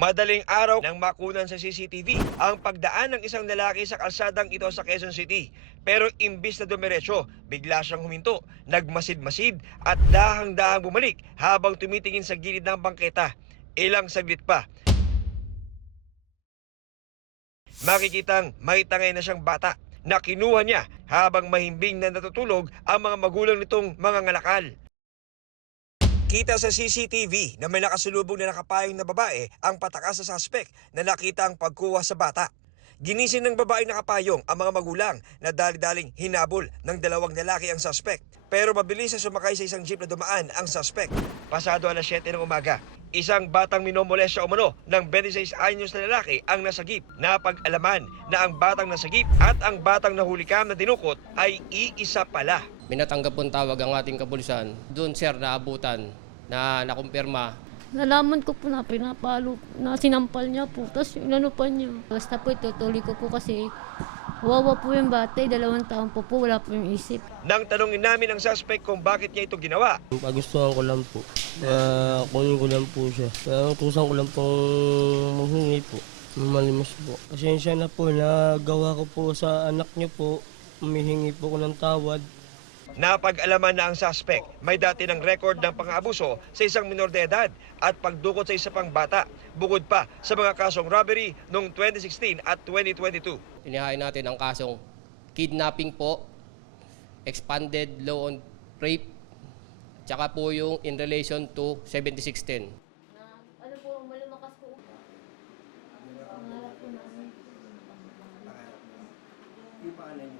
Madaling araw nang makunan sa CCTV ang pagdaan ng isang lalaki sa kalsadang ito sa Quezon City. Pero imbis na dumiretso, bigla siyang huminto, nagmasid-masid at dahang-dahang bumalik habang tumitingin sa gilid ng bangketa. Ilang saglit pa, makikitang may tangay na siyang bata na kinuha niya habang mahimbing na natutulog ang mga magulang nitong mga ngalakal. Kita sa CCTV na may nakasulubong na nakapayong na babae ang patakas sa suspect na nakita ang pagkuha sa bata. Ginising ng babae nakapayong ang mga magulang na dali-daling hinabol ng dalawang lalaki ang suspect. Pero mabilis na sumakay sa isang jeep na dumaan ang suspect. Pasado alas 7 ng umaga, isang batang minomolestya umano ng 26 anyos na lalaki ang nasagip. Napag-alaman na ang batang nasagip at ang batang nahulikam na dinukot ay iisa pala. May natanggap pong tawag ang ating kapulisan. Doon sir, naabutan na nakumpirma. Nalaman ko po na pinapalo, na sinampal niya po, tapos inano pa niya. Basta po itutuloy ko po kasi wawa po yung bata, 2 taon po, wala po yung isip. Nang tanungin namin ang suspect kung bakit niya ito ginawa, Pagustuhan ko lang po. Kunin ko lang po siya. Kaya utusan ko lang pong manghingi po. Malimos po. Pasensya na po, nagawa ko po sa anak niyo po. Humihingi po ko ng tawad. napag-alaman na ang suspect may dati ng record ng pang-aabuso sa isang minor de edad at pagdukot sa isa pang bata, bukod pa sa mga kasong robbery noong 2016 at 2022. Inihain natin ang kasong kidnapping po, expanded law on rape, tsaka po yung in relation to 7610. Ano po, malumakas po. Yung pangalan niyo?